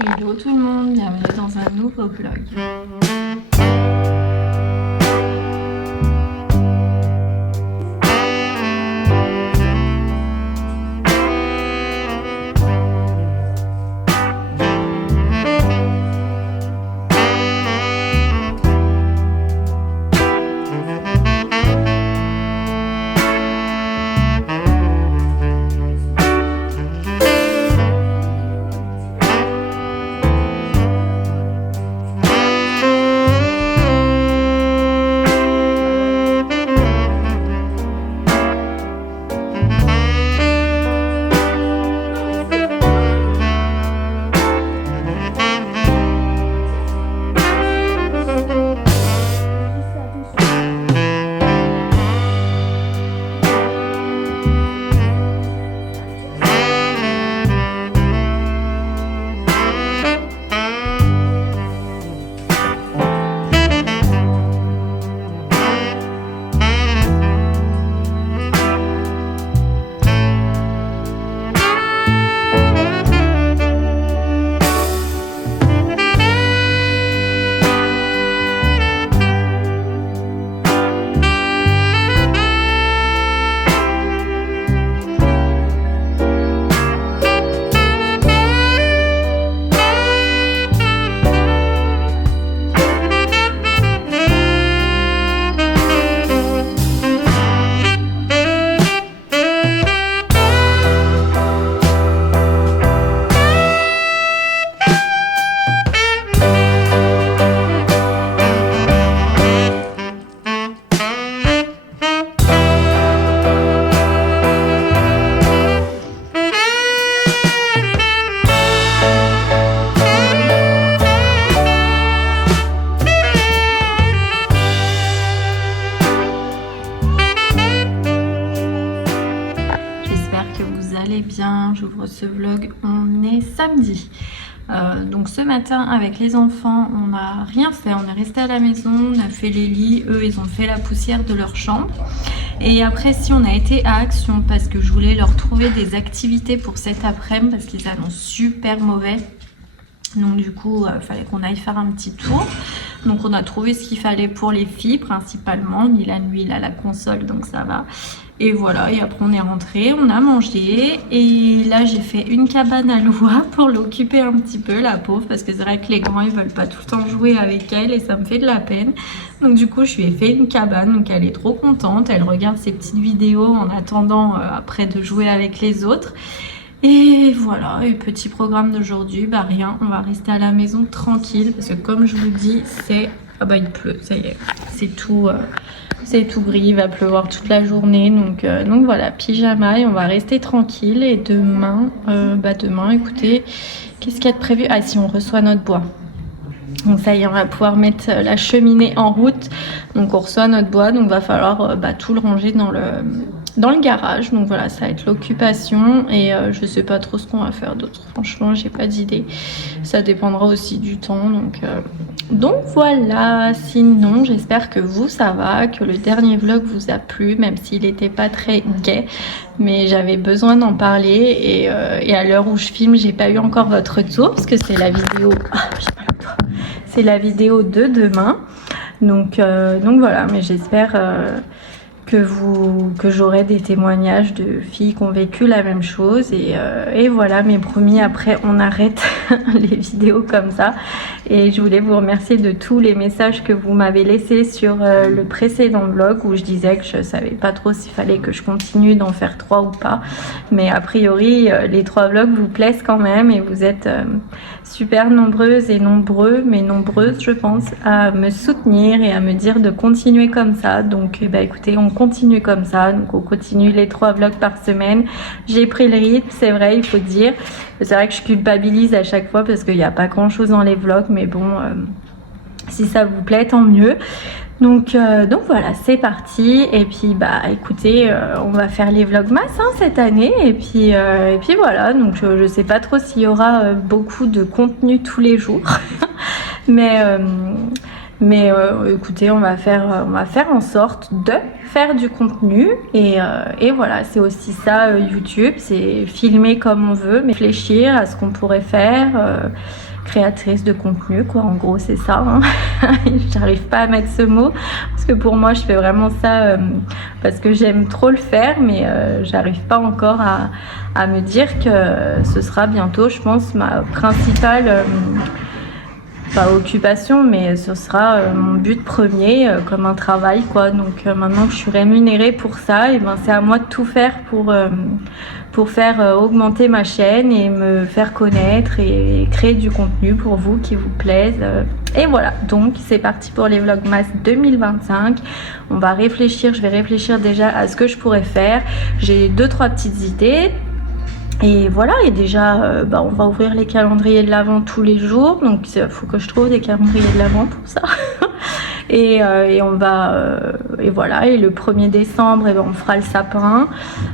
Hello tout le monde, bienvenue dans un nouveau vlog. Bien, j'ouvre ce vlog, on est samedi. Donc ce matin avec les enfants on n'a rien fait, on est resté à la maison, on a fait les lits, eux ils ont fait la poussière de leur chambre. Et après si on a été à Action parce que je voulais leur trouver des activités pour cet après-midi parce qu'ils annoncent super mauvais. Donc du coup il fallait qu'on aille faire un petit tour. Donc on a trouvé ce qu'il fallait pour les filles principalement. Milan lui il a la console donc ça va. Et voilà, et après on est rentré, on a mangé. Et là j'ai fait une cabane à Loua pour l'occuper un petit peu, la pauvre. Parce que c'est vrai que les grands ils veulent pas tout le temps jouer avec elle et ça me fait de la peine. Donc du coup je lui ai fait une cabane, donc elle est trop contente. Elle regarde ses petites vidéos en attendant après de jouer avec les autres. Et voilà, et petit programme d'aujourd'hui, bah rien, on va rester à la maison tranquille. Parce que comme je vous dis, c'est... Ah bah il pleut, ça y est, c'est tout gris, il va pleuvoir toute la journée. Donc voilà, pyjama et on va rester tranquille. Et demain, écoutez, qu'est-ce qu'il y a de prévu? Ah si, on reçoit notre bois. Donc ça y est, on va pouvoir mettre la cheminée en route. Donc on reçoit notre bois, donc va falloir tout le ranger dans le garage. Donc voilà, ça va être l'occupation. Et je sais pas trop ce qu'on va faire d'autre. Franchement, j'ai pas d'idée. Ça dépendra aussi du temps. Donc voilà, sinon j'espère que vous ça va, que le dernier vlog vous a plu, même s'il n'était pas très gai. Mais j'avais besoin d'en parler. Et à l'heure où je filme, j'ai pas eu encore votre retour. Parce que c'est la vidéo... Ah, j'ai mal au doigt. C'est la vidéo de demain. Donc voilà, mais j'espère... que j'aurai des témoignages de filles qui ont vécu la même chose et voilà, mais promis après on arrête les vidéos comme ça. Et je voulais vous remercier de tous les messages que vous m'avez laissés sur le précédent vlog où je disais que je savais pas trop s'il fallait que je continue d'en faire 3 ou pas, mais a priori les 3 vlogs vous plaisent quand même et vous êtes super nombreuses et nombreux, mais nombreuses je pense, à me soutenir et à me dire de continuer comme ça. Donc écoutez, on continue comme ça, donc on continue les 3 vlogs par semaine. J'ai pris le rythme, c'est vrai, il faut dire. C'est vrai que je culpabilise à chaque fois parce qu'il n'y a pas grand chose dans les vlogs, mais bon, si ça vous plaît, tant mieux. Donc voilà, c'est parti. Et puis écoutez, on va faire les vlogmas cette année. Et puis voilà, donc je sais pas trop s'il y aura beaucoup de contenu tous les jours. Mais écoutez, on va faire en sorte de faire du contenu et voilà, c'est aussi ça YouTube, c'est filmer comme on veut, mais réfléchir à ce qu'on pourrait faire. Créatrice de contenu quoi, en gros c'est ça hein. J'arrive pas à mettre ce mot parce que pour moi je fais vraiment ça parce que j'aime trop le faire, mais j'arrive pas encore à me dire que ce sera bientôt, je pense, ma principale pas occupation, mais ce sera mon but premier comme un travail quoi. Donc maintenant que je suis rémunérée pour ça, et ben c'est à moi de tout faire pour faire augmenter ma chaîne et me faire connaître et créer du contenu pour vous qui vous plaise. Et voilà, donc c'est parti pour les Vlogmas 2025. On va réfléchir, je vais réfléchir déjà à ce que je pourrais faire. J'ai 2-3 petites idées. Et voilà, et déjà, on va ouvrir les calendriers de l'Avent tous les jours. Donc il faut que je trouve des calendriers de l'Avent pour ça. Et on va et voilà, et le 1er décembre on fera le sapin.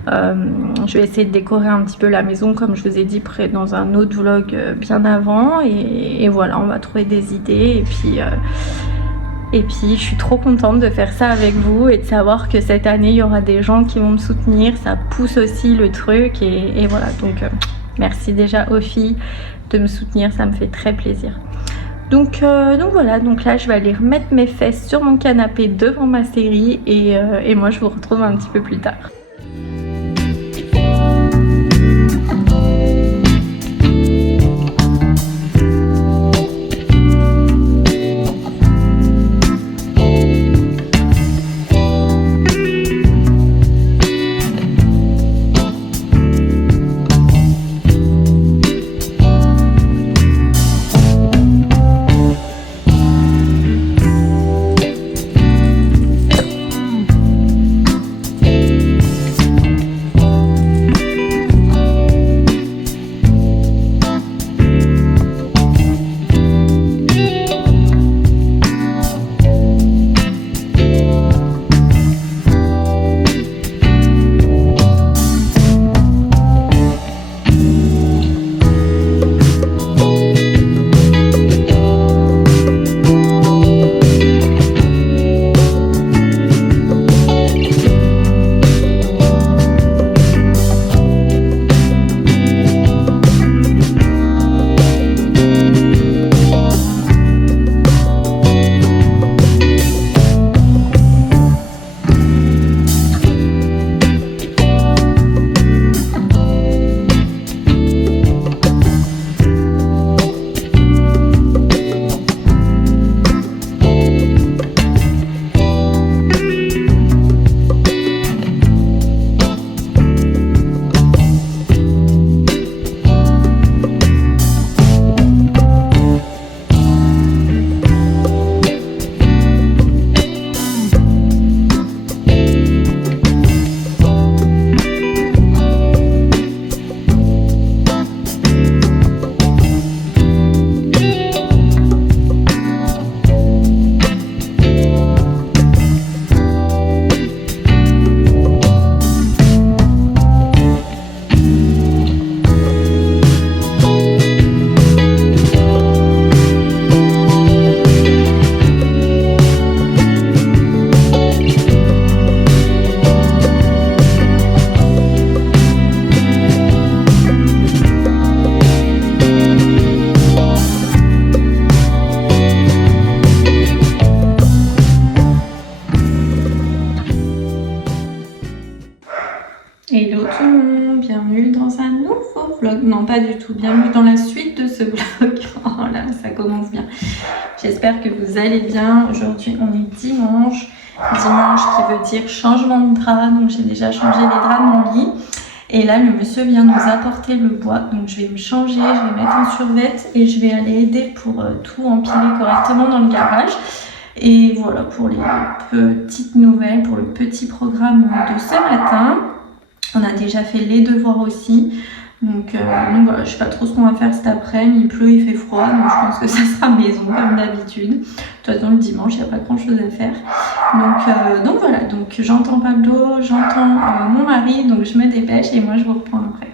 Je vais essayer de décorer un petit peu la maison comme je vous ai dit dans un autre vlog bien avant, et voilà, on va trouver des idées, et puis je suis trop contente de faire ça avec vous et de savoir que cette année il y aura des gens qui vont me soutenir, ça pousse aussi le truc, et voilà, donc merci déjà aux filles de me soutenir, ça me fait très plaisir. Donc voilà, donc là je vais aller remettre mes fesses sur mon canapé devant ma série, et moi je vous retrouve un petit peu plus tard. Hello tout le monde, bienvenue dans un nouveau vlog, non pas du tout, bienvenue dans la suite de ce vlog. Oh là, ça commence bien. J'espère que vous allez bien. Aujourd'hui on est dimanche qui veut dire changement de drap, donc j'ai déjà changé les draps de mon lit. Et là le monsieur vient nous apporter le bois, donc je vais me changer, je vais mettre un survêt et je vais aller aider pour tout empiler correctement dans le garage. Et voilà pour les petites nouvelles, pour le petit programme de ce matin. On a déjà fait les devoirs aussi. Donc voilà, je sais pas trop ce qu'on va faire cet après-midi. Il pleut, il fait froid, donc je pense que ça sera maison comme d'habitude. De toute façon, le dimanche, il n'y a pas grand chose à faire. Donc voilà, donc j'entends Pablo, j'entends mon mari, donc je me dépêche et moi je vous reprends après.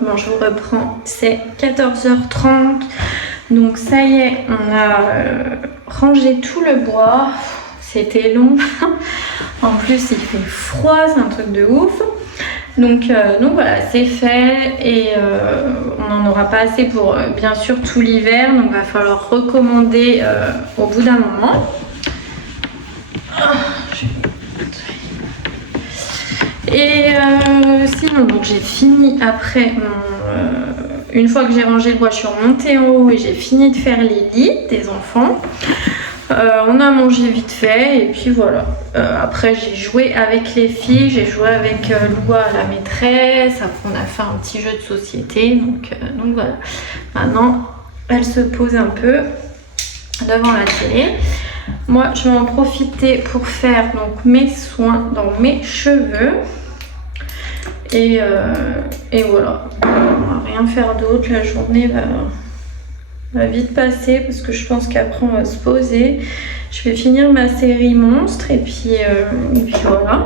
Bon, je vous reprends, c'est 14h30, donc ça y est, on a rangé tout le bois, c'était long, en plus il fait froid, c'est un truc de ouf, donc voilà, c'est fait et on n'en aura pas assez pour bien sûr tout l'hiver, donc il va falloir recommander au bout d'un moment. Et sinon, donc j'ai fini après, une fois que j'ai rangé le bois, je suis remontée en haut et j'ai fini de faire les lits des enfants. On a mangé vite fait et puis voilà. Après j'ai joué avec les filles, j'ai joué avec Loua, la maîtresse, après on a fait un petit jeu de société, donc voilà. Maintenant elle se pose un peu devant la télé. Moi je vais en profiter pour faire donc mes soins dans mes cheveux. Et voilà, on va rien faire d'autre, la journée va vite passer parce que je pense qu'après on va se poser. Je vais finir ma série monstre et puis voilà.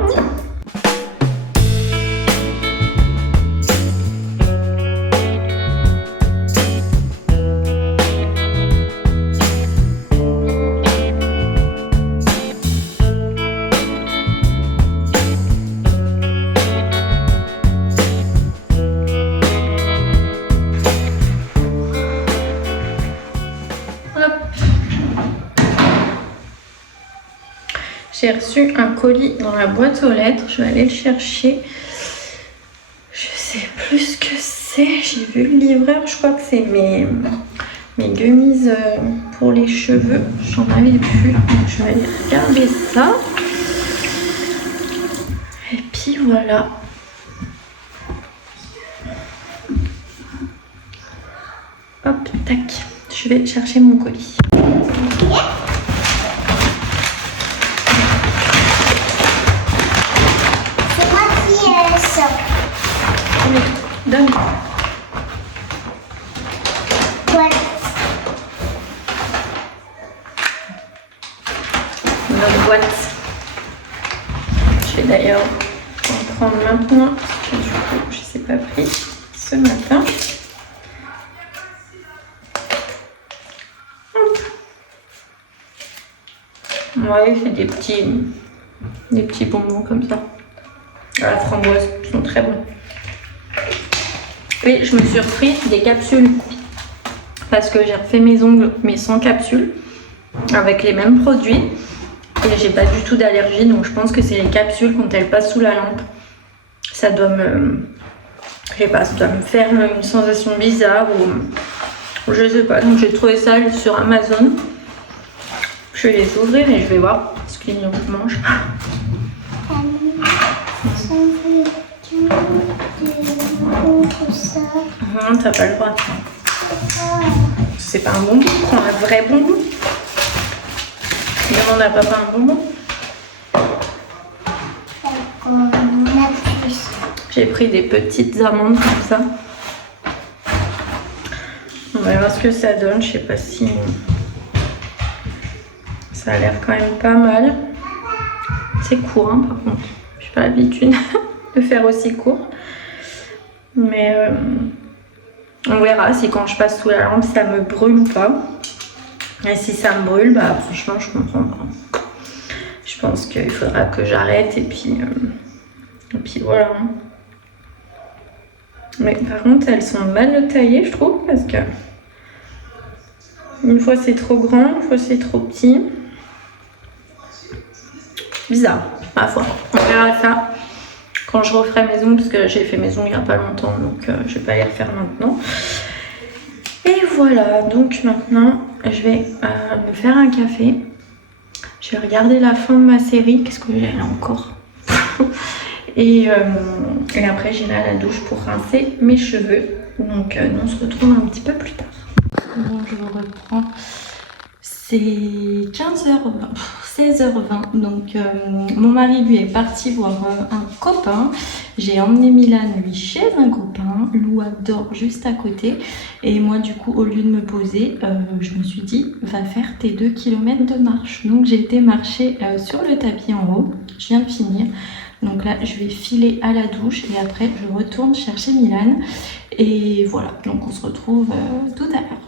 J'ai reçu un colis dans la boîte aux lettres, je vais aller le chercher. Je sais plus ce que c'est, j'ai vu le livreur, je crois que c'est mes gummies pour les cheveux, j'en avais plus, donc je vais aller regarder ça. Et puis voilà. Hop, tac, je vais chercher mon colis. Donne. Ouais. Notre boîte. Je vais d'ailleurs en prendre maintenant parce que du coup je ne sais pas pris ce matin. Hop. Ouais, il fait des petits bonbons comme ça. À la framboise, ils sont très bons. Et je me suis repris des capsules parce que j'ai refait mes ongles mais sans capsules avec les mêmes produits et j'ai pas du tout d'allergie, donc je pense que c'est les capsules quand elles passent sous la lampe. Ça doit je sais pas, ça doit me faire une sensation bizarre ou je sais pas. Donc j'ai trouvé ça sur Amazon. Je vais les ouvrir et je vais voir ce qu'ils mangent. Non, t'as pas le droit. C'est pas un bonbon, prends un vrai bonbon. Demande à papa un bonbon. J'ai pris des petites amandes comme ça. On va voir ce que ça donne. Je sais pas si ça a l'air quand même pas mal. C'est court hein, par contre. Je suis pas l'habitude de faire aussi court. Mais on verra si quand je passe sous la lampe ça me brûle ou pas. Et si ça me brûle, bah franchement je comprends pas. Je pense qu'il faudra que j'arrête et puis voilà. Mais par contre elles sont mal taillées je trouve parce que une fois c'est trop grand, une fois c'est trop petit. Bizarre, ma foi. On verra ça quand je referai mes ongles parce que j'ai fait mes ongles il n'y a pas longtemps donc je vais pas les refaire maintenant. Et voilà, donc maintenant je vais me faire un café. Je vais regarder la fin de ma série. Qu'est-ce que j'ai là encore? et après j'irai à la douche pour rincer mes cheveux. Donc nous on se retrouve un petit peu plus tard. Bon, je reprends. C'est 15h20, 16h20, donc mon mari lui est parti voir un copain. J'ai emmené Milan lui chez un copain, Lou dort juste à côté et moi du coup au lieu de me poser, je me suis dit va faire tes 2 km de marche. Donc j'ai été marcher sur le tapis en haut, je viens de finir. Donc là je vais filer à la douche et après je retourne chercher Milan et voilà, donc on se retrouve tout à l'heure.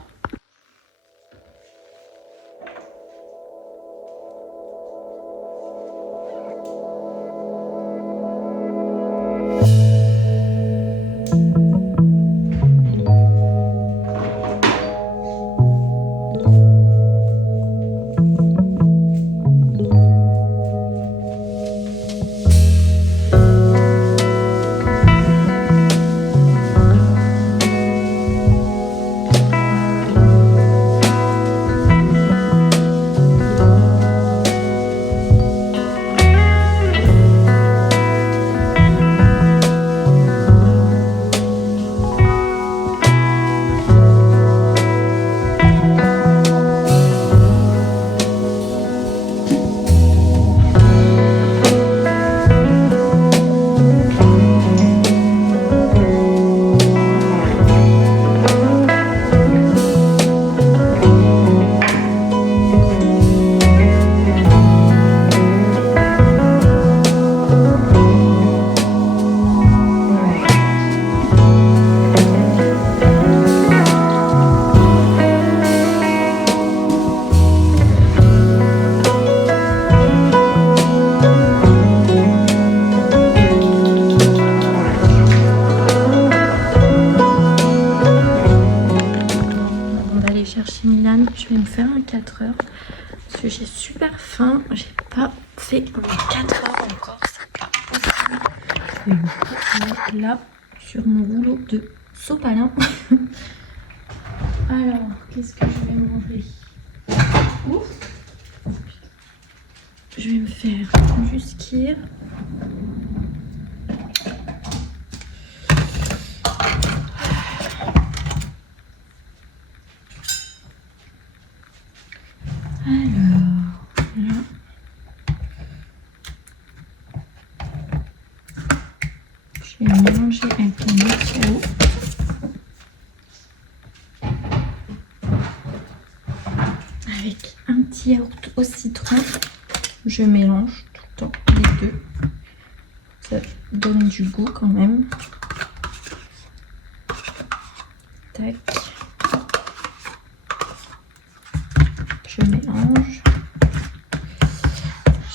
Je vais me faire un 4 heures parce que j'ai super faim. J'ai pas fait mes 4 heures encore, c'est pas possible. Je vais me mettre là sur mon rouleau de sopalin. Alors, qu'est-ce que je vais manger? Ouf. Je vais me faire du skyr. Je vais mélanger avec un yaourt avec un petit yaourt au citron. Je mélange tout le temps les deux. Ça donne du goût quand même. Tac. Je mélange.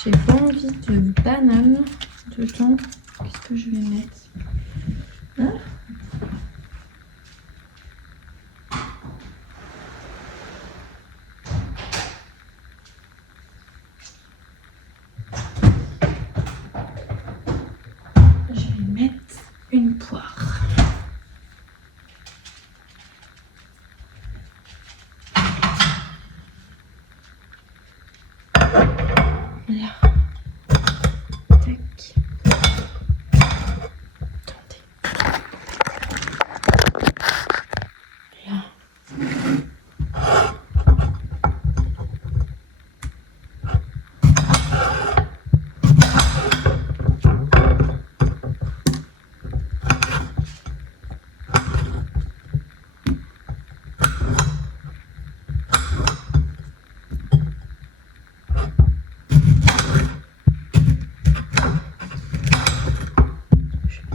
J'ai pas envie de banane dedans. Qu'est-ce que je vais mettre? Hein? Je vais mettre une poire. Là. Tac. Attendez. Là.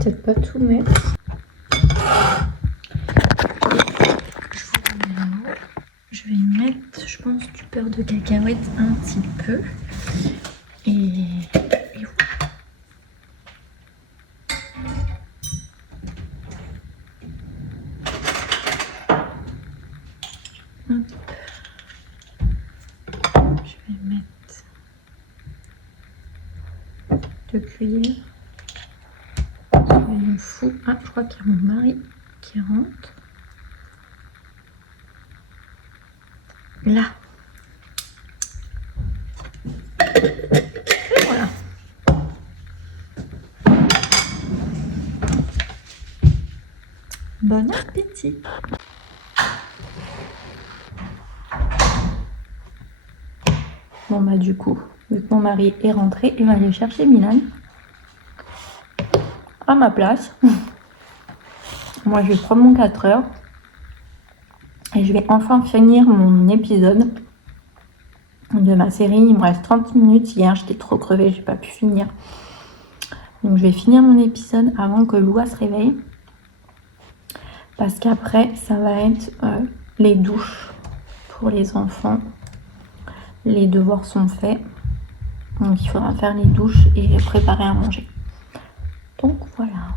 Peut-être pas tout mettre. Je vais mettre, je pense, du beurre de cacahuète un petit peu. Et voilà. Hop. Je vais mettre 2 cuillères. Soyons fous. Ah, je crois qu'il y a mon mari qui rentre. Là. Et voilà. Bon appétit. Bon bah du coup, vu que mon mari est rentré, il va aller chercher Milan à ma place. Moi je vais prendre mon 4 heures et je vais enfin finir mon épisode de ma série. Il me reste 30 minutes. Hier j'étais trop crevée, j'ai pas pu finir. Donc je vais finir mon épisode avant que Loua se réveille. Parce qu'après ça va être les douches pour les enfants. Les devoirs sont faits. Donc il faudra faire les douches et préparer à manger. Donc voilà.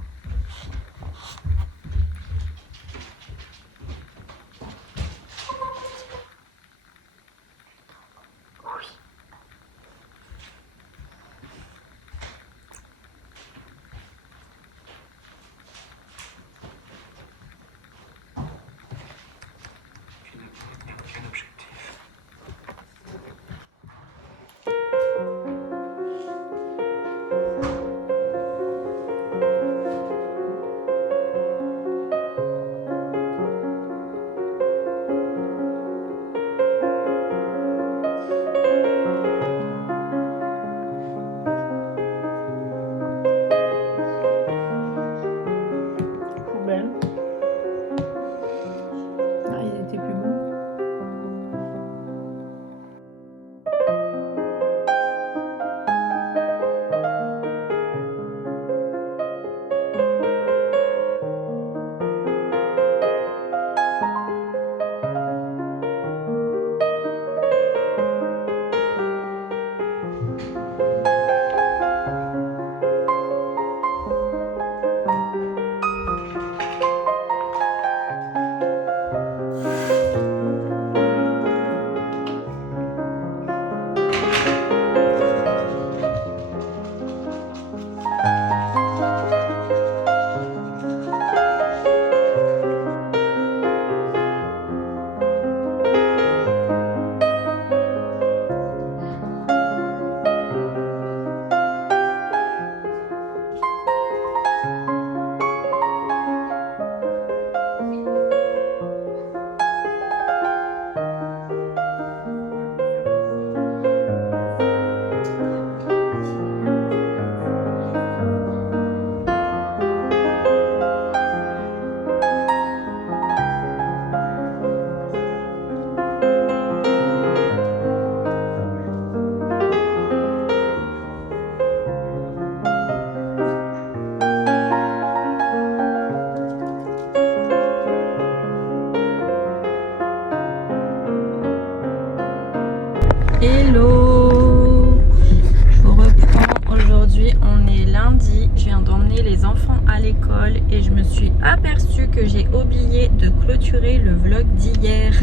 à l'école et je me suis aperçue que j'ai oublié de clôturer le vlog d'hier.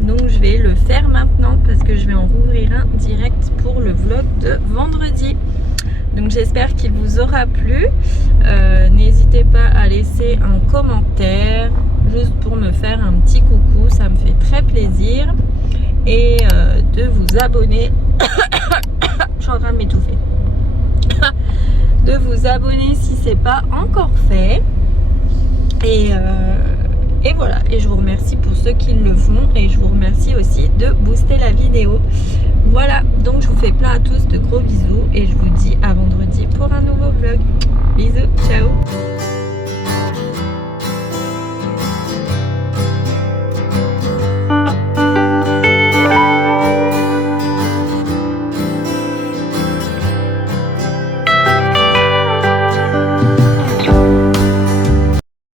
Donc je vais le faire maintenant parce que je vais en rouvrir un direct pour le vlog de vendredi. Donc j'espère qu'il vous aura plu. N'hésitez pas à laisser un commentaire juste pour me faire un petit coucou, ça me fait très plaisir. Et de vous abonner. Je suis en train de m'étouffer. De vous abonner si c'est pas encore fait. Et voilà. Et je vous remercie pour ceux qui le font. Et je vous remercie aussi de booster la vidéo. Voilà. Donc je vous fais plein à tous de gros bisous. Et je vous dis à vendredi pour un nouveau vlog.